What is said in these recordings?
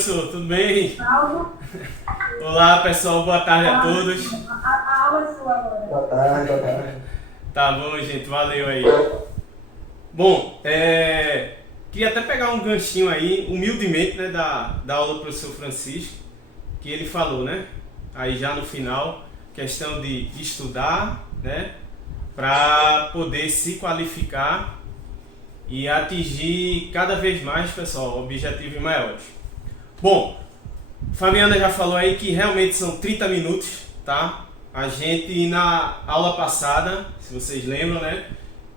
professor, tudo bem? Paulo, Olá, pessoal, boa tarde a todos. a aula é sua agora. Boa tarde, boa tarde. Tá bom, gente, valeu aí. Bom, queria até pegar um ganchinho aí, humildemente, né, da aula do professor Francisco, que ele falou, né, aí já no final, questão de estudar, né, para poder se qualificar e atingir cada vez mais, pessoal, objetivos maiores. Bom, Fabiana já falou aí que realmente são 30 minutos, tá? A gente na aula passada, se vocês lembram, né?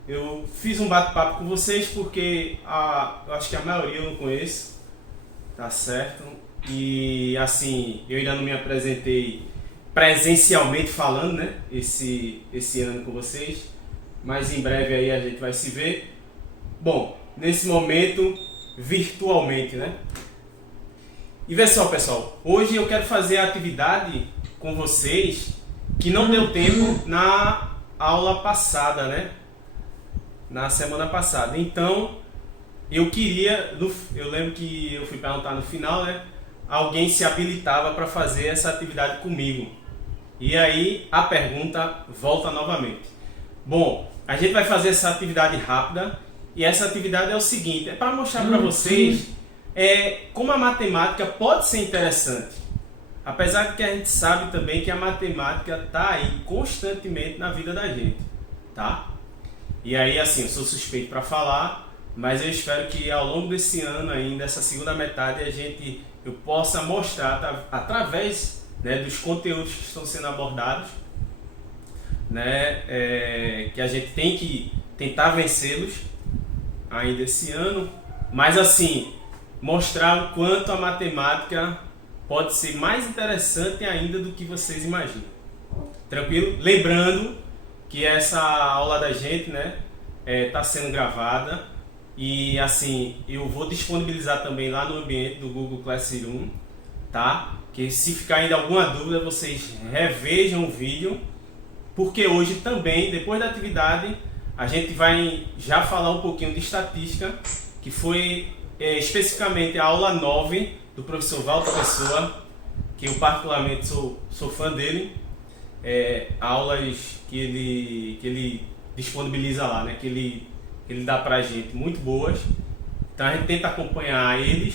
Eu fiz um bate-papo com vocês porque eu acho que a maioria eu não conheço, tá certo? E assim, eu ainda não me apresentei presencialmente falando, né? Esse ano com vocês, mas em breve aí a gente vai se ver. Bom, nesse momento, virtualmente, né? E vê só, pessoal, hoje eu quero fazer a atividade com vocês que não deu tempo na aula passada, né? Na semana passada. Então, eu lembro que eu fui perguntar no final, né? Alguém se habilitava para fazer essa atividade comigo. E aí a pergunta volta novamente. Bom, a gente vai fazer essa atividade rápida e essa atividade é o seguinte, é para mostrar para vocês como a matemática pode ser interessante. Apesar de que a gente sabe também que a matemática está aí constantemente na vida da gente, tá? E aí, assim, eu sou suspeito para falar, mas eu espero que ao longo desse ano ainda, essa segunda metade, eu possa mostrar através, né, dos conteúdos que estão sendo abordados, né, que a gente tem que tentar vencê-los ainda esse ano, mas assim, mostrar o quanto a matemática pode ser mais interessante ainda do que vocês imaginam. Tranquilo? Lembrando que essa aula da gente, né, tá sendo gravada e assim, eu vou disponibilizar também lá no ambiente do Google Classroom, tá? Que se ficar ainda alguma dúvida, vocês revejam o vídeo, porque hoje também, depois da atividade, a gente vai já falar um pouquinho de estatística, que foi especificamente a aula 9 do professor Walter Pessoa, que eu particularmente sou fã dele, aulas que ele disponibiliza lá, né, que ele dá pra gente muito boas. Então a gente tenta acompanhar ele,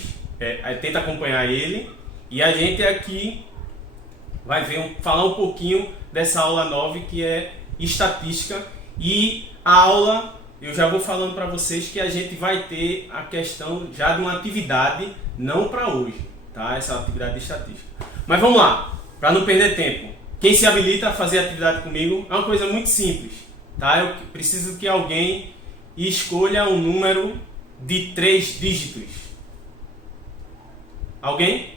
e a gente aqui vai falar um pouquinho dessa aula 9 que é estatística, e a aula, eu já vou falando para vocês que a gente vai ter a questão já de uma atividade, não para hoje, tá? Essa atividade de estatística. Mas vamos lá, para não perder tempo. Quem se habilita a fazer atividade comigo é uma coisa muito simples, tá? Eu preciso que alguém escolha um número de 3 dígitos. Alguém?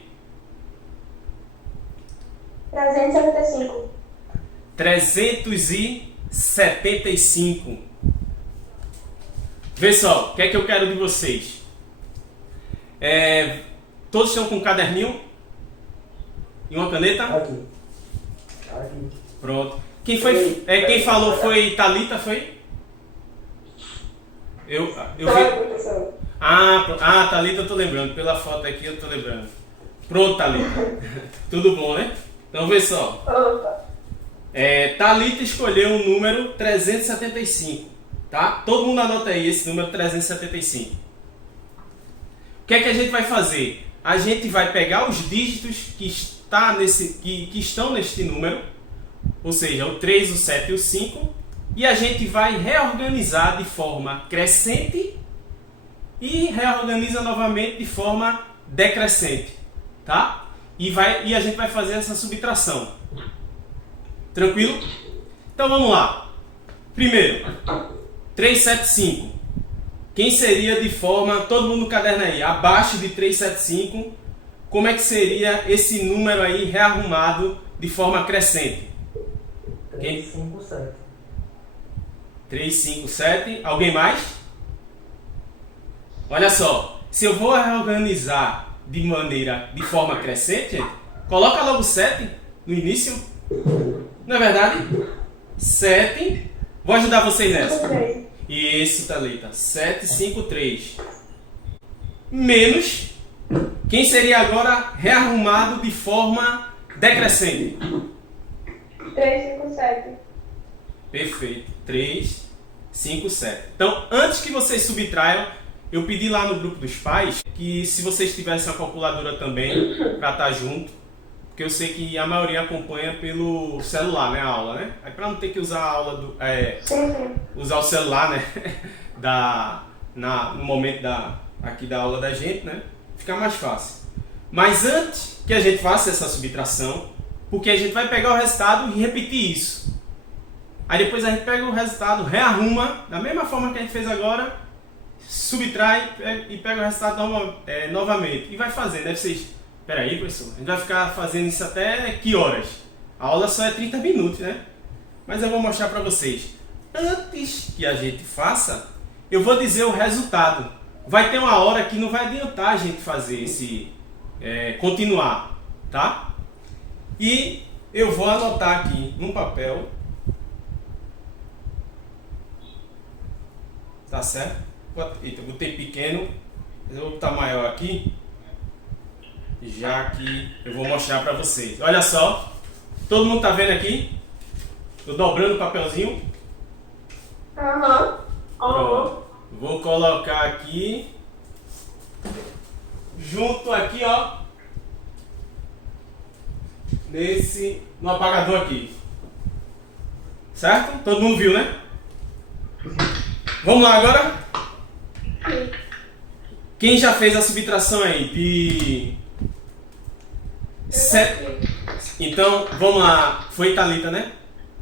375. 375. Pessoal, o que é que eu quero de vocês? Todos estão com um caderninho? E uma caneta? Aqui. Pronto. Quem falou foi Thalita, foi? Eu vi. Professor. Thalita, eu tô lembrando. Pela foto aqui eu tô lembrando. Pronto, Thalita. Tudo bom, né? Então vê só. Opa. Thalita escolheu o número 375. Tá? Todo mundo anota aí esse número 375. O que é que a gente vai fazer? A gente vai pegar os dígitos que estão neste número, ou seja, o 3, o 7 e o 5, e a gente vai reorganizar de forma crescente e reorganiza novamente de forma decrescente, tá? E a gente vai fazer essa subtração. Tranquilo? Então vamos lá. Primeiro, 375. Quem seria de forma, todo mundo no caderno aí, abaixo de 375, como é que seria esse número aí rearrumado de forma crescente? 357. 357. Alguém mais? Olha só, se eu vou reorganizar de forma crescente, gente, coloca logo 7 no início. Não é verdade? 7. Vou ajudar vocês nessa. Isso, Thalita. 753. Menos. Quem seria agora rearrumado de forma decrescente? 3, 5, 7. Perfeito. 3, 5, 7. Então, antes que vocês subtraiam, eu pedi lá no grupo dos pais que se vocês tivessem a calculadora também para estar junto, porque eu sei que a maioria acompanha pelo celular, né, a aula, né? Aí para não ter que usar a aula Sim. usar o celular, né, no momento aqui da aula da gente, né, fica mais fácil. Mas antes que a gente faça essa subtração, porque a gente vai pegar o resultado e repetir isso. Aí depois a gente pega o resultado, rearruma, da mesma forma que a gente fez agora, subtrai e pega o resultado novamente. E vai fazendo, né? Espera aí, professor, a gente vai ficar fazendo isso até que horas? A aula só é 30 minutos, né? Mas eu vou mostrar para vocês. Antes que a gente faça, eu vou dizer o resultado. Vai ter uma hora que não vai adiantar a gente fazer continuar, tá? E eu vou anotar aqui num papel. Tá certo? Eita, eu botei pequeno, mas eu vou botar maior aqui, já que eu vou mostrar para vocês. Olha só, todo mundo tá vendo aqui? Tô dobrando o papelzinho. Aham. Pronto. Vou colocar aqui, junto aqui, ó, no apagador aqui. Certo? Todo mundo viu, né? Vamos lá agora? Quem já fez a subtração aí de 7? Então, vamos lá. Foi Thalita, né?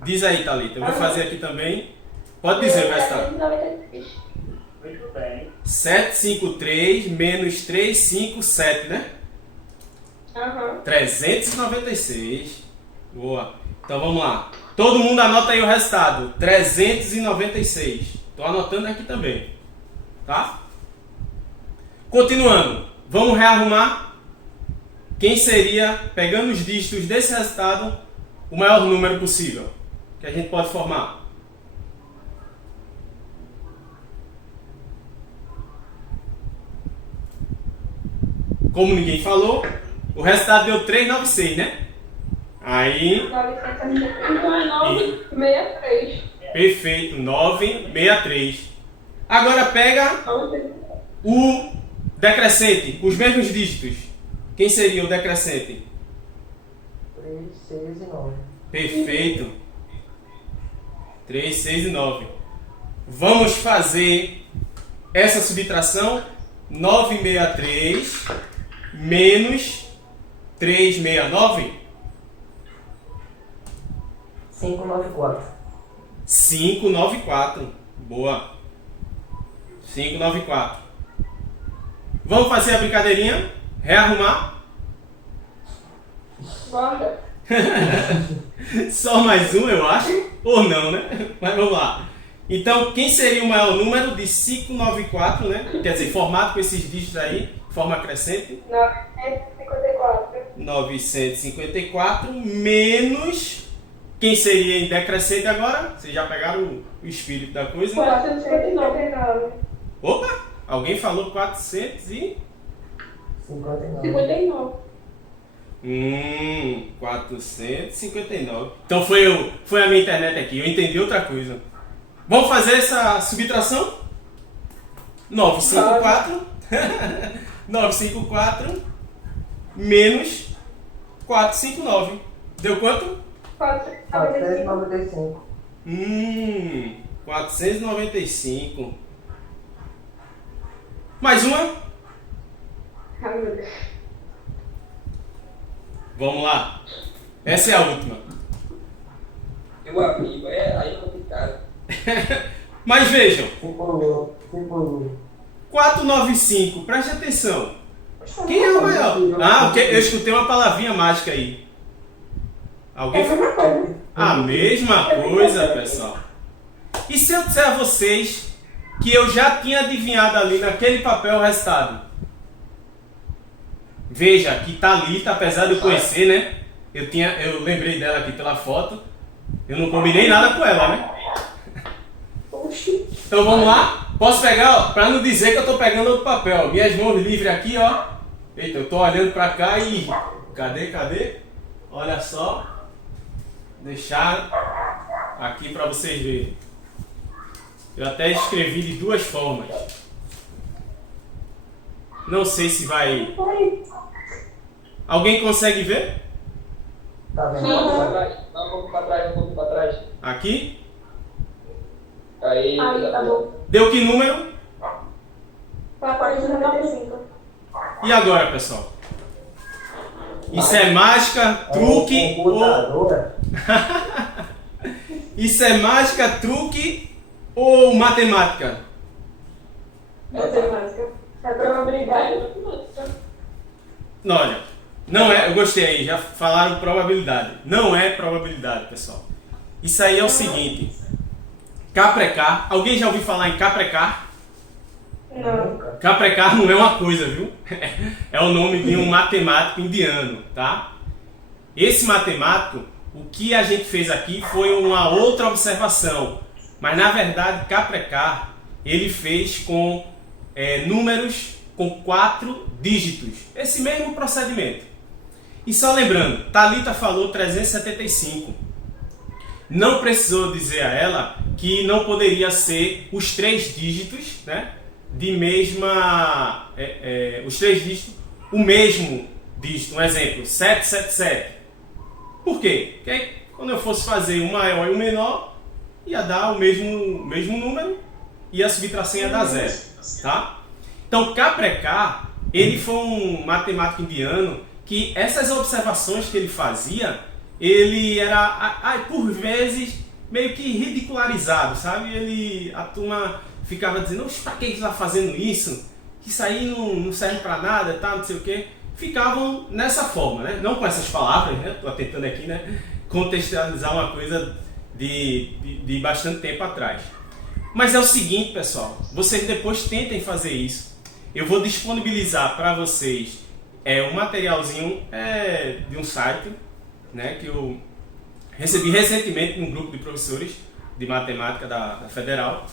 Diz aí, Thalita. Eu vou fazer aqui também. Pode dizer o resultado. 93. Muito bem. 753 menos 357, né? Aham. 396. Boa. Então vamos lá. Todo mundo anota aí o resultado. 396. Estou anotando aqui também. Tá? Continuando. Vamos rearrumar. Quem seria, pegando os dígitos desse resultado, o maior número possível que a gente pode formar? Como ninguém falou, o resultado deu 396, né? Aí... 963. Perfeito, 963. Agora pega o decrescente, os mesmos dígitos. Quem seria o decrescente? 3, 6 e 9. Perfeito. 3, 6 e 9. Vamos fazer essa subtração. 963 menos 369. 594. 594. Boa. 594. Vamos fazer a brincadeirinha? Rearrumar? Bora. Só mais um, eu acho. Ou não, né? Mas vamos lá. Então, quem seria o maior número de 594, né? Quer dizer, formado com esses dígitos aí, forma crescente? 954. 954 menos... Quem seria em decrescente agora? Vocês já pegaram o espírito da coisa? 459. Opa! Alguém falou 459. 59. 459. Então foi a minha internet aqui, eu entendi outra coisa. Vamos fazer essa subtração? 954 954 menos 459. Deu quanto? 495. 495. Mais uma? Ai, meu Deus. Vamos lá. Essa é a última. Eu abri, aí eu complicado. Mas vejam. Simulou. 495, preste atenção. Quem é o maior? Ah, eu escutei uma palavrinha mágica aí. Alguém falou? A mesma coisa, pessoal. E se eu disser a vocês que eu já tinha adivinhado ali naquele papel o resultado? Veja, que Thalita, apesar de eu conhecer, né? Eu lembrei dela aqui pela foto. Eu não combinei nada com ela, né? Oxi. Então vamos lá. Posso pegar, ó, pra não dizer que eu tô pegando outro papel. Minhas mãos livres aqui, ó. Eita, eu tô olhando pra cá e... Cadê? Olha só. Deixar aqui pra vocês verem. Eu até escrevi de duas formas. Não sei se vai... Alguém consegue ver? Tá vendo? Dá um pouco pra trás. Aqui? Aí, Tá bom. Deu que número? 495. E agora, pessoal? Isso é mágica, truque ou... Computadora. Isso é mágica, truque ou matemática? Matemática. É probabilidade. Não, olha, não é, eu gostei aí, já falaram probabilidade. Não é probabilidade, pessoal. Isso aí é o seguinte. Caprecar, alguém já ouviu falar em caprecar? Não. Caprecar não é uma coisa, viu? É o nome de um matemático indiano, tá? Esse matemático, o que a gente fez aqui foi uma outra observação. Mas na verdade, caprecar, ele fez com números com 4 dígitos. Esse mesmo procedimento. E só lembrando, Thalita falou 375. Não precisou dizer a ela que não poderia ser os 3 dígitos, né? De mesma... os 3 dígitos, o mesmo dígito. Um exemplo, 777. Por quê? Porque aí, quando eu fosse fazer o maior e o menor, ia dar o mesmo número e a subtração ia dar 0. Tá? Então, Caprecar, ele foi um matemático indiano que essas observações que ele fazia, ele era, por vezes, meio que ridicularizado, sabe? A turma ficava dizendo, para que você está fazendo isso? Isso aí não serve para nada, tá? Não sei o quê. Ficavam nessa forma, né? Não com essas palavras, né? Estou tentando aqui, né? Contextualizar uma coisa de bastante tempo atrás. Mas é o seguinte, pessoal, vocês depois tentem fazer isso. Eu vou disponibilizar para vocês um materialzinho de um site, né, que eu recebi recentemente num grupo de professores de matemática da Federal.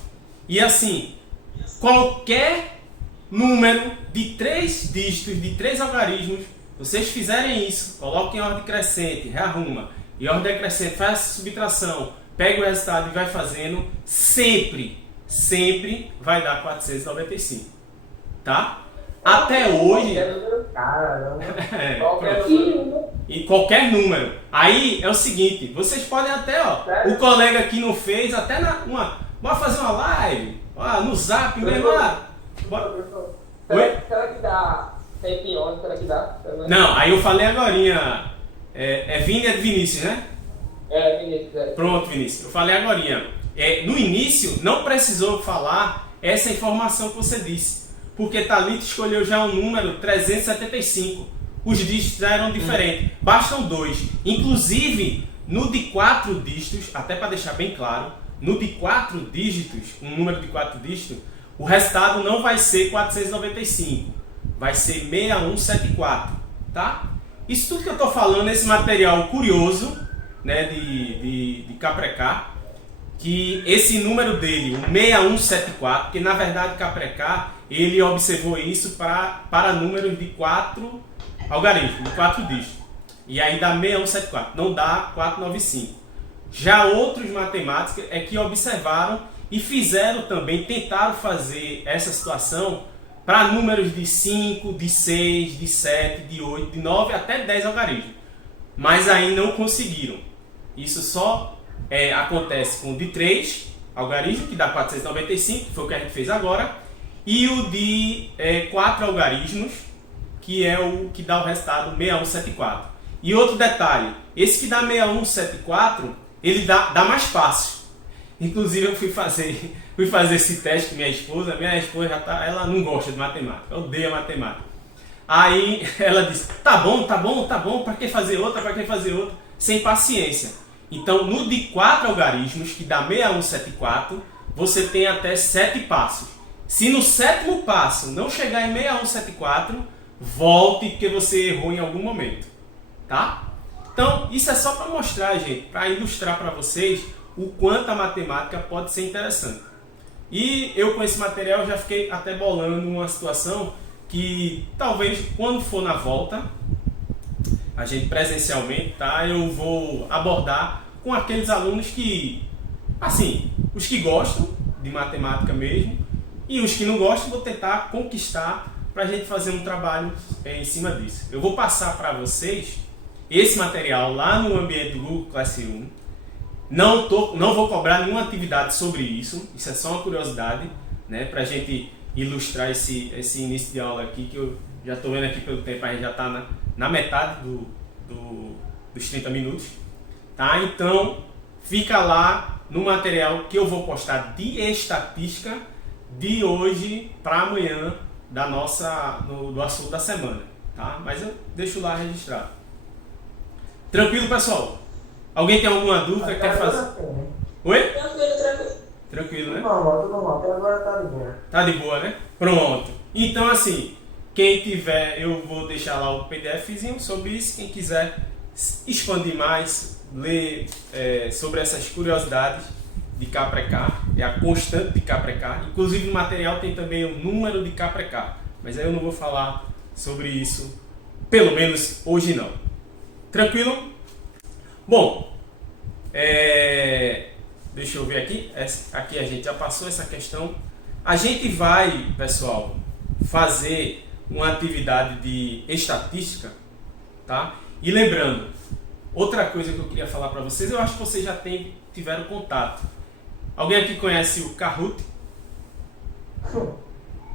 E assim, qualquer número de 3 dígitos, de 3 algarismos, vocês fizerem isso, coloquem em ordem crescente, rearruma, e ordem decrescente, faz essa subtração, pega o resultado e vai fazendo, sempre vai dar 495, tá? Até hoje... Caramba. E qualquer número. Aí é o seguinte, vocês podem até, o colega aqui não fez, até bora fazer uma live, no Zap mesmo, bora. Oi? Será que dá 111? Será que dá? Não, aí eu falei agorinha, Vini é de Vinícius, né? Vinícius, Pronto, Vinícius, eu falei agorinha. No início, não precisou falar essa informação que você disse, porque Thalita escolheu já um número 375. Os dígitos já eram diferentes, bastam 2. Inclusive, no de 4 dígitos, até para deixar bem claro, no de 4 dígitos, um número de 4 dígitos, o resultado não vai ser 495, vai ser 6174, tá? Isso tudo que eu estou falando, esse material curioso, né, de Caprecar, que esse número dele, o 6174, que na verdade Caprecar, ele observou isso para números de 4 algarismos, de 4 dígitos. E aí dá 6174, não dá 495. Já outros matemáticos que observaram e fizeram também, tentaram fazer essa situação para números de 5, de 6, de 7, de 8, de 9 até 10 algarismos. Mas aí não conseguiram. Isso só acontece com o de 3 algarismos, que dá 495, que foi o que a gente fez agora, e o de 4 algarismos, que é o que dá o resultado 6174. E outro detalhe, esse que dá 6174, ele dá mais fácil. Inclusive eu fui fazer esse teste com minha esposa ela não gosta de matemática, odeia matemática. Aí ela disse, tá bom, para que fazer outra, sem paciência. Então no de 4 algarismos, que dá 6174, você tem até 7 passos. Se no 7º passo não chegar em 6174, volte, porque você errou em algum momento, tá? Então, isso é só para mostrar, gente, para ilustrar para vocês o quanto a matemática pode ser interessante. E eu, com esse material, já fiquei até bolando uma situação que talvez quando for na volta, a gente presencialmente, tá? Eu vou abordar com aqueles alunos que, assim, os que gostam de matemática mesmo e os que não gostam, vou tentar conquistar para a gente fazer um trabalho em cima disso. Eu vou passar para vocês esse material lá no ambiente do Google Classroom. Não vou cobrar nenhuma atividade sobre isso, isso é só uma curiosidade, né, para a gente ilustrar esse início de aula aqui, que eu já estou vendo aqui pelo tempo, a gente já está na metade dos 30 minutos. Tá? Então, fica lá no material que eu vou postar de estatística de hoje para amanhã do assunto da semana. Tá? Mas eu deixo lá registrado. Tranquilo, pessoal? Alguém tem alguma dúvida que quer fazer? Oi? Tranquilo. Tranquilo, né? Tudo normal. Até agora tá de boa. Tá de boa, né? Pronto. Então, assim, quem tiver, eu vou deixar lá o PDFzinho sobre isso. Quem quiser expandir mais, ler sobre essas curiosidades de K pré K, é a constante de K pré K. Inclusive no material tem também o número de K pré K. Mas aí eu não vou falar sobre isso, pelo menos hoje não. Tranquilo? Bom, deixa eu ver aqui. Aqui a gente já passou essa questão. A gente vai, pessoal, fazer uma atividade de estatística, tá? E lembrando, outra coisa que eu queria falar para vocês, eu acho que vocês já tiveram contato. Alguém aqui conhece o Kahoot?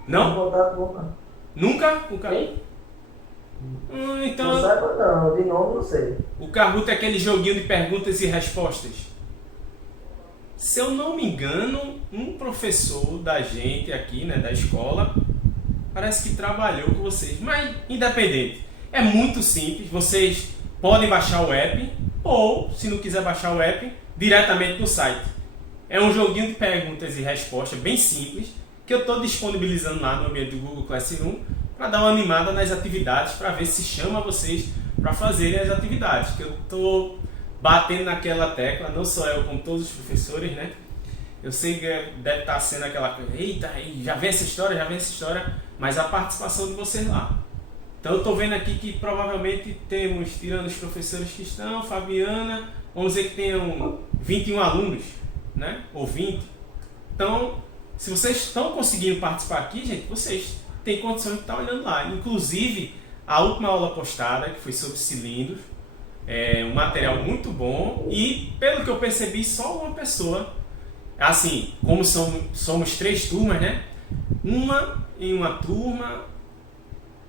Não? Contato nunca. Nunca? Com o Kahoot? Então, Não saiba não, de nome não sei. o Kahoot é aquele joguinho de perguntas e respostas. Se eu não me engano, um professor da gente aqui, né, da escola, parece que trabalhou com vocês. Mas, independente, é muito simples. Vocês podem baixar o app ou, se não quiser baixar o app, diretamente no site. É um joguinho de perguntas e respostas bem simples que eu estou disponibilizando lá no ambiente do Google Classroom para dar uma animada nas atividades, para ver se chama vocês para fazerem as atividades. Que eu estou batendo naquela tecla, não só eu, como todos os professores, né? Eu sei que deve estar sendo aquela coisa, eita, já vem essa história, mas a participação de vocês lá. Então eu estou vendo aqui que provavelmente temos, tirando os professores que estão, Fabiana, vamos dizer que tenham 21 alunos, né? Ou 20. Então, se vocês estão conseguindo participar aqui, gente, vocês têm condições de estar olhando lá. Inclusive, a última aula postada, que foi sobre cilindros, é um material muito bom e, pelo que eu percebi, só uma pessoa, assim, como somos 3 turmas, né? Uma em uma turma,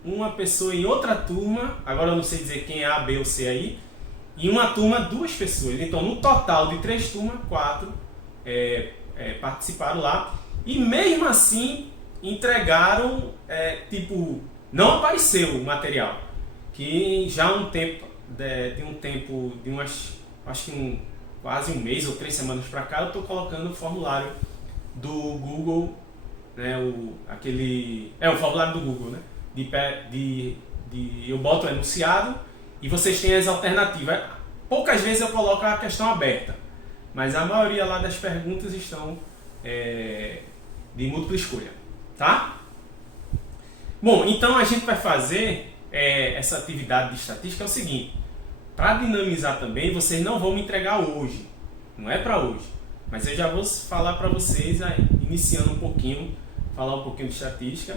uma pessoa em outra turma, agora eu não sei dizer quem é A, B ou C aí, e uma turma, 2 pessoas. Então, no total de 3 turmas, 4 participaram lá. E mesmo assim, entregaram, não apareceu o material. Que já há um tempo, acho que quase um mês ou 3 semanas para cá, eu estou colocando o formulário do Google, né, o formulário do Google, né? Eu boto o enunciado e vocês têm as alternativas. Poucas vezes eu coloco a questão aberta, mas a maioria lá das perguntas estão de múltipla escolha, tá? Bom, então a gente vai fazer essa atividade de estatística é o seguinte, para dinamizar também, vocês não vão me entregar hoje, não é para hoje, mas eu já vou falar para vocês, iniciando um pouquinho, falar um pouquinho de estatística.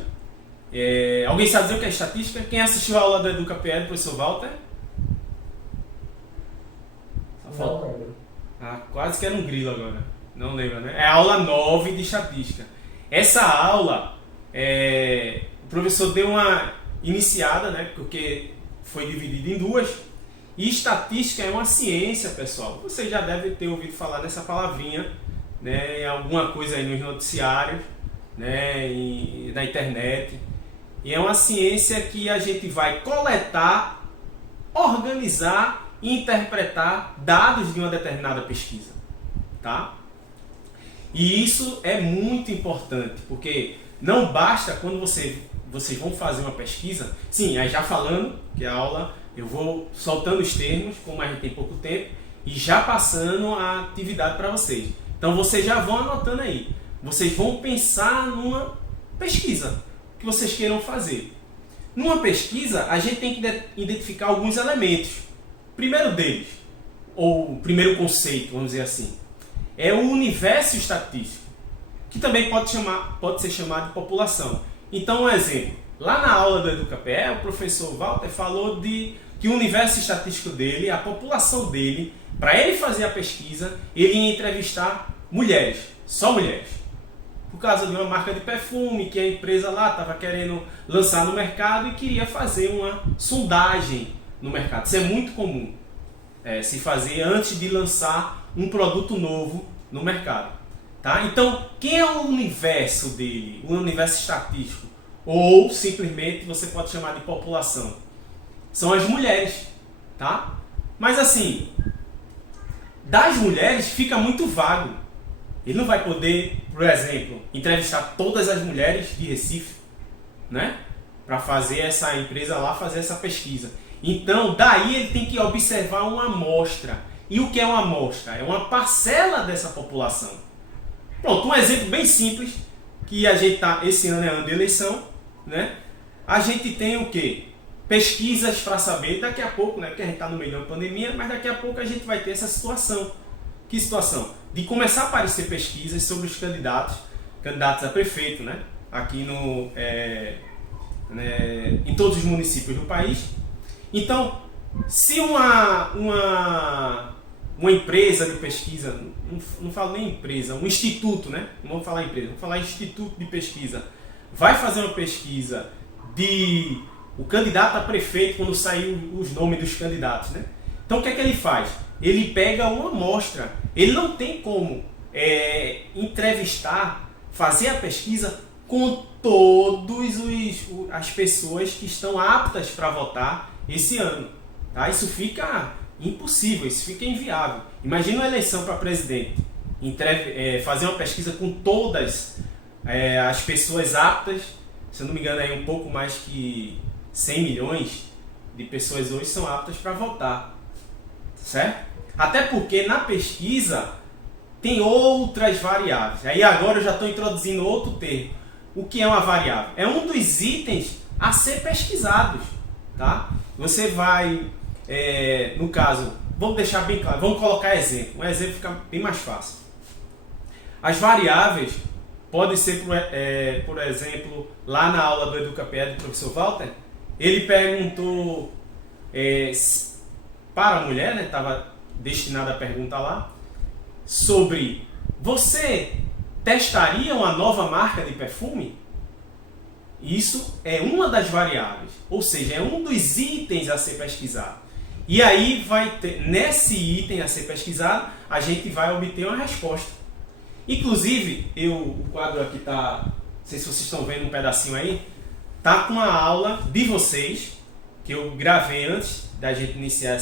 Alguém sabe dizer o que é estatística? Quem assistiu a aula do EducaPL, professor Walter? Não lembro. Quase que era um grilo agora, não lembra, né? É a aula 9 de estatística. Essa aula, o professor deu uma iniciada, né? Porque foi dividida em 2. E estatística é uma ciência, pessoal. Você já deve ter ouvido falar dessa palavrinha, né? Em alguma coisa aí nos noticiários, né? Na internet. E é uma ciência que a gente vai coletar, organizar e interpretar dados de uma determinada pesquisa, tá? E isso é muito importante, porque não basta quando vocês vão fazer uma pesquisa, sim, aí já falando que a aula, eu vou soltando os termos, como a gente tem pouco tempo, e já passando a atividade para vocês. Então vocês já vão anotando aí, vocês vão pensar numa pesquisa que vocês queiram fazer. Numa pesquisa, a gente tem que identificar alguns elementos. Primeiro deles, ou primeiro conceito, vamos dizer assim, é o universo estatístico, que também pode ser chamado de população. Então, um exemplo, lá na aula do EducaPE, o professor Walter falou que o universo estatístico dele, a população dele, para ele fazer a pesquisa, ele ia entrevistar mulheres, só mulheres. Por causa de uma marca de perfume que a empresa lá estava querendo lançar no mercado e queria fazer uma sondagem no mercado. Isso é muito comum se fazer antes de lançar um produto novo no mercado. Tá? Então, quem é o universo dele? O universo estatístico? Ou simplesmente você pode chamar de população? São as mulheres. Tá? Mas assim, das mulheres fica muito vago. Ele não vai poder, por exemplo, entrevistar todas as mulheres de Recife, né? Para fazer essa empresa lá, fazer essa pesquisa. Então, daí ele tem que observar uma amostra. E o que é uma amostra? É uma parcela dessa população. Pronto, um exemplo bem simples, que a gente tá, esse ano é ano de eleição, né? A gente tem o quê? Pesquisas para saber, daqui a pouco, né? Porque a gente está no meio da pandemia, mas daqui a pouco a gente vai ter essa situação. Que situação? De começar a aparecer pesquisas sobre os candidatos a prefeito, né? Aqui em todos os municípios do país. Então, se uma empresa de pesquisa, não falo nem empresa, um instituto, né? Não vamos falar empresa, vamos falar instituto de pesquisa, vai fazer uma pesquisa de o candidato a prefeito quando sair os nomes dos candidatos, né? Então, o que é que ele faz? Ele pega uma amostra. Ele não tem como entrevistar, fazer a pesquisa com todas as pessoas que estão aptas para votar esse ano. Tá? Isso fica impossível, isso fica inviável. Imagina uma eleição para presidente. Fazer uma pesquisa com todas as pessoas aptas. Se eu não me engano, é um pouco mais que 100 milhões de pessoas hoje são aptas para votar. Certo? Até porque na pesquisa tem outras variáveis. Aí agora eu já estou introduzindo outro termo. O que é uma variável? É um dos itens a ser pesquisados. Tá? Você vai, no caso, vamos deixar bem claro, vamos colocar exemplo. Um exemplo fica bem mais fácil. As variáveis podem ser, por exemplo, lá na aula do EducaPE do professor Walter, ele perguntou para a mulher, né, estava destinada a pergunta lá, sobre: você testaria uma nova marca de perfume? Isso é uma das variáveis, ou seja, é um dos itens a ser pesquisado. E aí vai ter, nesse item a ser pesquisado, a gente vai obter uma resposta. Inclusive, o quadro aqui tá, não sei se vocês estão vendo um pedacinho aí, tá com uma aula de vocês, que eu gravei antes da gente iniciar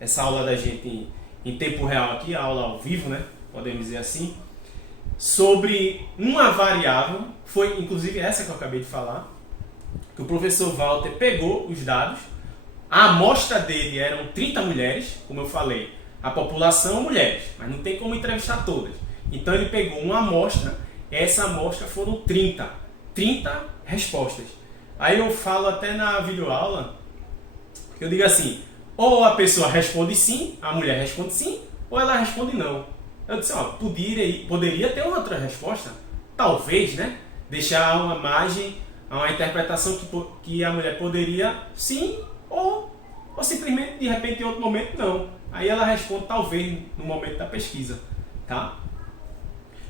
essa aula da gente em tempo real aqui, a aula ao vivo, né? Podemos dizer assim, sobre uma variável, foi inclusive essa que eu acabei de falar, que o professor Walter pegou os dados, a amostra dele eram 30 mulheres, como eu falei, a população mulheres, mas não tem como entrevistar todas. Então ele pegou uma amostra, essa amostra foram 30 respostas. Aí eu falo até na videoaula, eu digo assim, ou a pessoa responde sim, a mulher responde sim, ou ela responde não. Eu disse, poderia ter outra resposta, talvez, né? Deixar uma margem, uma interpretação que a mulher poderia sim, ou simplesmente, de repente, em outro momento, não. Aí ela responde talvez no momento da pesquisa, tá?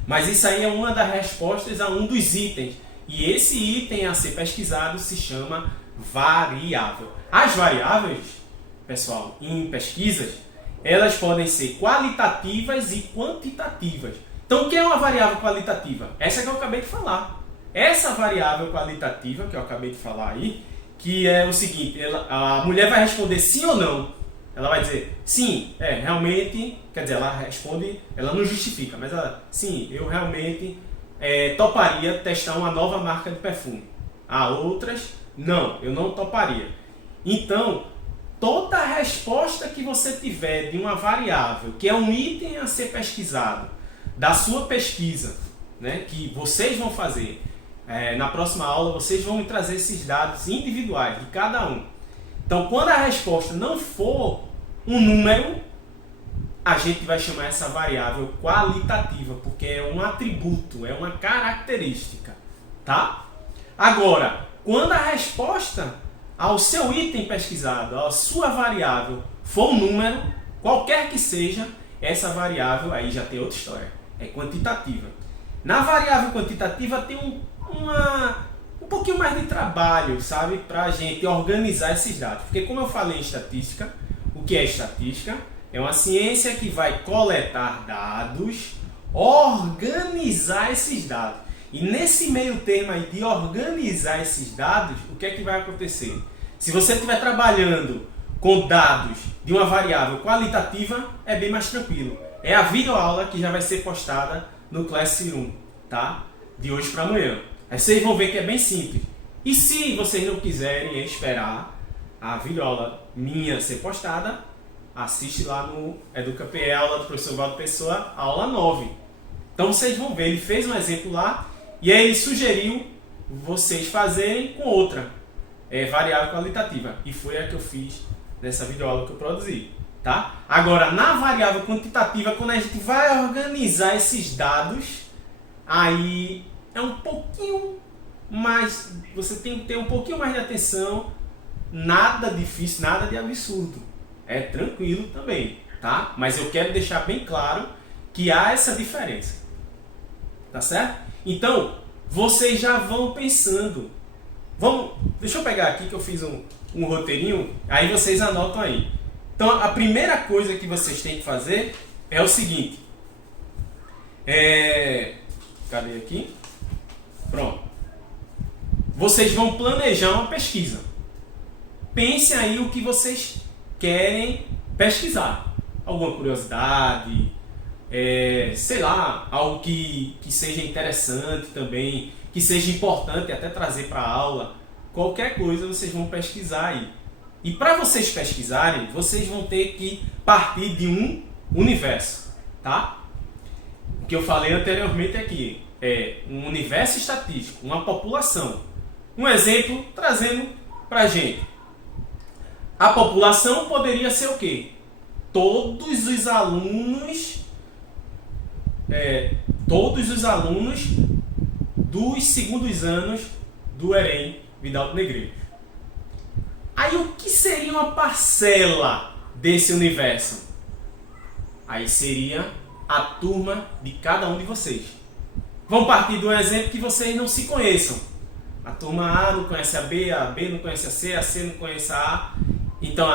Mas isso aí é uma das respostas a um dos itens. E esse item a ser pesquisado se chama variável. As variáveis, pessoal, em pesquisas, elas podem ser qualitativas e quantitativas. Então, o que é uma variável qualitativa? Essa que eu acabei de falar. Essa variável qualitativa que eu acabei de falar aí, que é o seguinte, a mulher vai responder sim ou não. Ela vai dizer, sim, realmente, quer dizer, ela responde, ela não justifica, mas ela, sim, eu realmente toparia testar uma nova marca de perfume. Há outras, não, eu não toparia. Então, toda resposta que você tiver de uma variável, que é um item a ser pesquisado, da sua pesquisa, né, que vocês vão fazer, na próxima aula vocês vão me trazer esses dados individuais de cada um. Então, quando a resposta não for um número, a gente vai chamar essa variável qualitativa, porque é um atributo, é uma característica, tá? Agora, quando a resposta ao seu item pesquisado, à sua variável, for um número, qualquer que seja, essa variável aí já tem outra história, é quantitativa. Na variável quantitativa tem um pouquinho mais de trabalho, sabe, para a gente organizar esses dados. Porque como eu falei em estatística, o que é estatística? É uma ciência que vai coletar dados, organizar esses dados. E nesse meio termo aí de organizar esses dados, o que é que vai acontecer? Se você estiver trabalhando com dados de uma variável qualitativa, é bem mais tranquilo. É a videoaula que já vai ser postada no Classroom, tá? De hoje para amanhã. Aí vocês vão ver que é bem simples. E se vocês não quiserem esperar a videoaula minha ser postada, assiste lá no EducaPE, aula do professor Valdo Pessoa, aula 9. Então vocês vão ver, ele fez um exemplo lá e aí ele sugeriu vocês fazerem com outra variável qualitativa. E foi a que eu fiz nessa videoaula que eu produzi, tá? Agora, na variável quantitativa, quando a gente vai organizar esses dados, aí é um pouquinho mais, você tem que ter um pouquinho mais de atenção, nada difícil, nada de absurdo. É tranquilo também, tá? Mas eu quero deixar bem claro que há essa diferença, tá certo? Então, vocês já vão pensando. Deixa eu pegar aqui que eu fiz um roteirinho, aí vocês anotam aí. Então, a primeira coisa que vocês têm que fazer é o seguinte. Cadê aqui? Pronto. Vocês vão planejar uma pesquisa. Pensem aí o que vocês querem pesquisar. Alguma curiosidade, sei lá, algo que seja interessante também, que seja importante até trazer para a aula. Qualquer coisa vocês vão pesquisar aí. E para vocês pesquisarem, vocês vão ter que partir de um universo, tá? O que eu falei anteriormente aqui é um universo estatístico, uma população. Um exemplo trazendo para a gente. A população poderia ser o quê? Todos os alunos dos segundos anos do EREM Vidal do Negreiros. Aí o que seria uma parcela desse universo? Aí seria a turma de cada um de vocês. Vamos partir de um exemplo que vocês não se conheçam. A turma A não conhece a B não conhece a C não conhece a A. Então,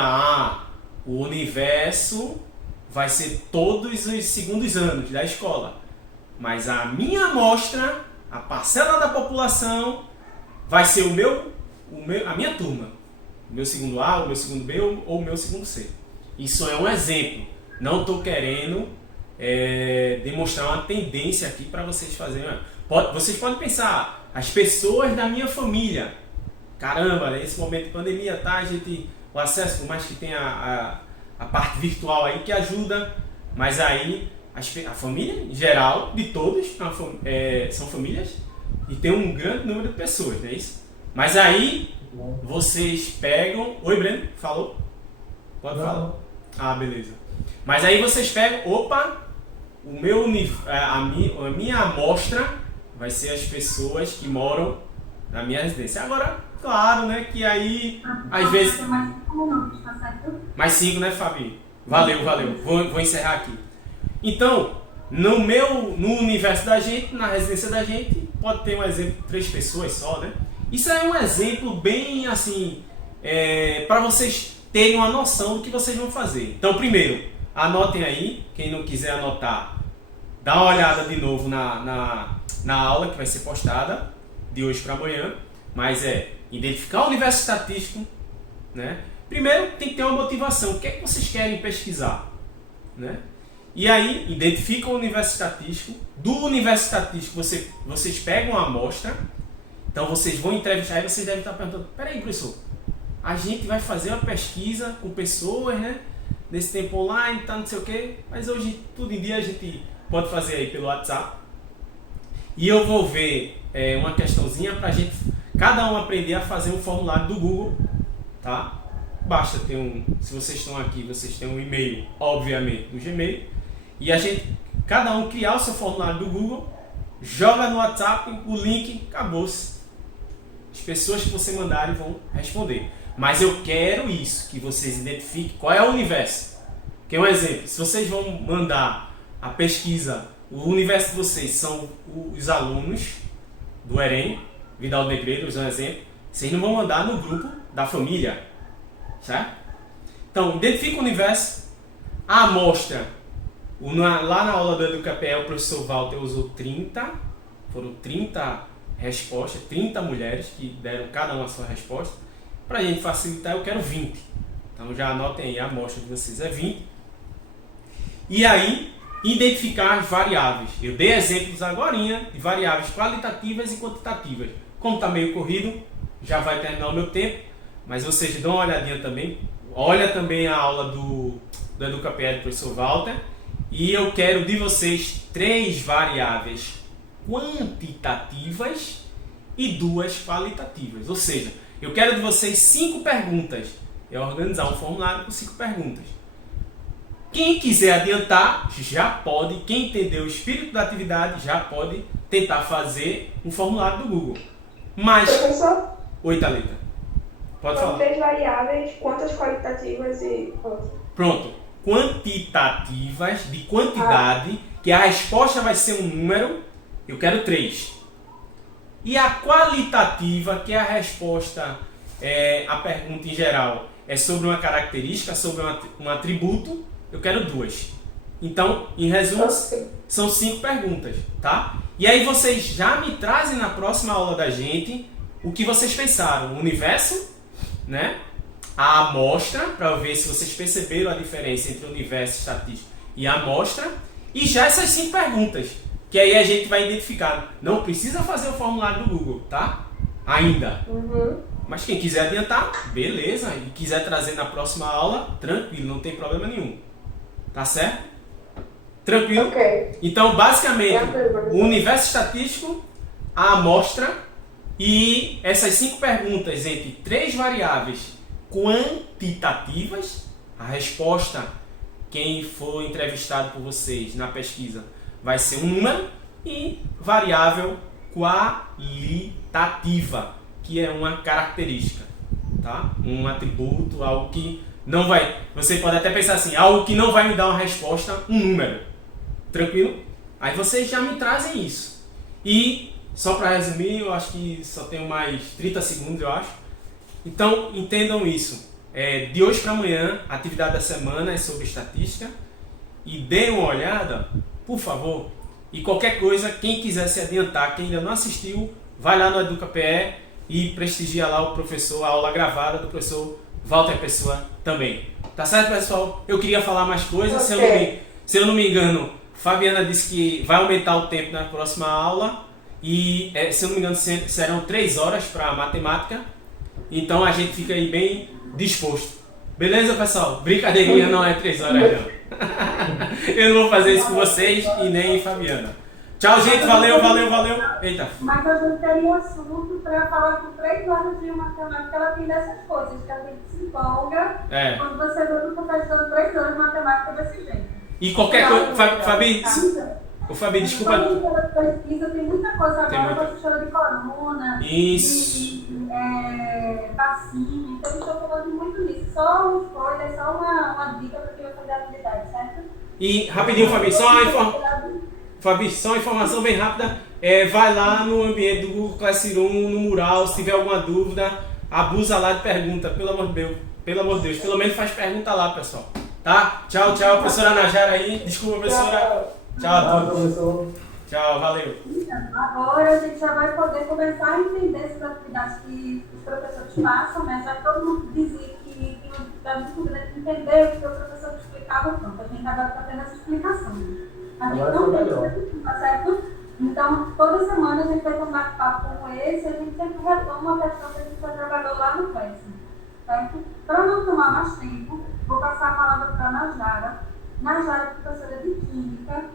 o universo vai ser todos os segundos anos da escola. Mas a minha amostra, a parcela da população, vai ser a minha turma. O meu segundo A, o meu segundo B ou o meu segundo C. Isso é um exemplo. Não estou querendo demonstrar uma tendência aqui para vocês fazerem. Vocês podem pensar, as pessoas da minha família. Caramba, nesse momento de pandemia, tá? O acesso, por mais que tenha a parte virtual aí que ajuda, mas aí a família em geral, de todos, são famílias e tem um grande número de pessoas, não é isso? Mas aí vocês pegam... Oi, Breno, falou? Pode falar? Beleza. Mas aí vocês pegam... a minha amostra vai ser as pessoas que moram na minha residência. Agora, claro, né, que aí, às vezes... Mais 5, né, Fabi? Valeu. Vou encerrar aqui. Então, no universo da gente, na residência da gente, pode ter um exemplo de 3 pessoas só, né? Isso é um exemplo bem, assim, para vocês terem uma noção do que vocês vão fazer. Então, primeiro, anotem aí. Quem não quiser anotar, dá uma olhada de novo na aula que vai ser postada de hoje para amanhã. Mas identificar o universo estatístico, né? Primeiro tem que ter uma motivação. O que é que vocês querem pesquisar, né? E aí, identificam o universo estatístico. Do universo estatístico, vocês pegam a amostra. Então, vocês vão entrevistar. Aí vocês devem estar perguntando, peraí, professor, a gente vai fazer uma pesquisa com pessoas, né? Nesse tempo online, tá, não sei o quê. Mas hoje, tudo em dia, a gente pode fazer aí pelo WhatsApp. E eu vou ver uma questãozinha para a gente, cada um aprender a fazer um formulário do Google, tá? Basta ter se vocês estão aqui, vocês têm um e-mail, obviamente, do Gmail, e a gente, cada um criar o seu formulário do Google, joga no WhatsApp, o link, acabou-se. As pessoas que você mandarem vão responder. Mas eu quero isso, que vocês identifiquem qual é o universo. Que é um exemplo, se vocês vão mandar a pesquisa, o universo de vocês são os alunos do EREM, Vidal Negreiros, um exemplo, vocês não vão mandar no grupo da família, certo? Então, identifica o universo, a amostra, lá na aula do EducaPE, o professor Walter usou 30, foram 30 respostas, 30 mulheres que deram cada uma a sua resposta. Para a gente facilitar, eu quero 20. Então já anotem aí, a amostra de vocês é 20. E aí, identificar as variáveis. Eu dei exemplos agorinha de variáveis qualitativas e quantitativas. Como está meio corrido, já vai terminar o meu tempo, mas vocês dão uma olhadinha também. Olha também a aula do EducaPE do professor Walter. E eu quero de vocês 3 variáveis quantitativas e 2 qualitativas. Ou seja, eu quero de vocês 5 perguntas. É organizar um formulário com 5 perguntas. Quem quiser adiantar, já pode. Quem entendeu o espírito da atividade, já pode tentar fazer um formulário do Google. Mas... Professor, Oi, Thalita. Pode são falar. 3 variáveis, quantas qualitativas e quantas? Pronto. Quantitativas, de quantidade, que a resposta vai ser um número, eu quero 3. E a qualitativa, que é a resposta, a pergunta em geral, é sobre uma característica, sobre um atributo, eu quero 2. Então, em resumo, são 5 perguntas, tá? E aí vocês já me trazem na próxima aula da gente o que vocês pensaram. O universo, né? A amostra, para eu ver se vocês perceberam a diferença entre o universo estatístico e a amostra. E já essas 5 perguntas, que aí a gente vai identificar. Não precisa fazer o formulário do Google, tá? Ainda. Mas quem quiser adiantar, beleza. E quiser trazer na próxima aula, tranquilo, não tem problema nenhum. Tá certo? Tranquilo? Ok. Então, basicamente, Tranquilo. o universo estatístico, a amostra e essas 5 perguntas entre 3 variáveis quantitativas, a resposta, quem for entrevistado por vocês na pesquisa, vai ser um número, e variável qualitativa, que é uma característica, tá? Um atributo, algo que não vai... Você pode até pensar assim, algo que não vai me dar uma resposta, um número. Tranquilo? Aí vocês já me trazem isso. E, só para resumir, eu acho que só tenho mais 30 segundos, eu acho. Então, entendam isso. De hoje para amanhã, a atividade da semana é sobre estatística. E deem uma olhada, por favor. E qualquer coisa, quem quiser se adiantar, quem ainda não assistiu, vai lá no EducaPE e prestigia lá o professor, a aula gravada do professor Walter Pessoa também. Tá certo, pessoal? Eu queria falar mais coisas. Ok. Se eu não me engano, Fabiana disse que vai aumentar o tempo na próxima aula. E, se eu não me engano, serão 3 horas para matemática. Então a gente fica aí bem disposto. Beleza, pessoal? Brincadeirinha, não é 3 horas não. Eu não vou fazer isso com vocês e nem Fabiana. Tchau, gente. Valeu. Eita. Mas a gente teria assunto para falar por 3 horas de matemática, ela tem dessas coisas, que a gente se empolga quando você vê o professor 3 horas de matemática desse jeito. E qualquer coisa, Fabi, desculpa. Pesquisa, tem muita coisa Tem agora, muita. professora de coluna, Isso. de vacina, então eu estou falando muito nisso. Só um spoiler, só uma dica para quem vai fazer a atividade, certo? E rapidinho, Fabi, só uma informação bem rápida. Vai lá no ambiente do Google Classroom, no mural, se tiver alguma dúvida, abusa lá de pergunta, pelo amor de Deus. Pelo menos faz pergunta lá, pessoal. Tá? Tchau, professora Najara aí. Desculpa, professora. Tchau a todos. professor. Tchau, valeu. Então, agora a gente já vai poder começar a entender essas atividades que os professores passam, né? Já que todo mundo dizia que tinha uma dificuldade muito grande de entender o que o professor explicava, pronto. A gente agora está tendo essa explicação. A gente Agora não foi tem melhor. tá certo? Então, toda semana a gente vai ter um bate-papo como esse, a gente sempre retoma uma questão que a gente já trabalhou lá no Classroom, certo? Para não tomar mais tempo, vou passar a palavra para a Najara. Najara é professora de Química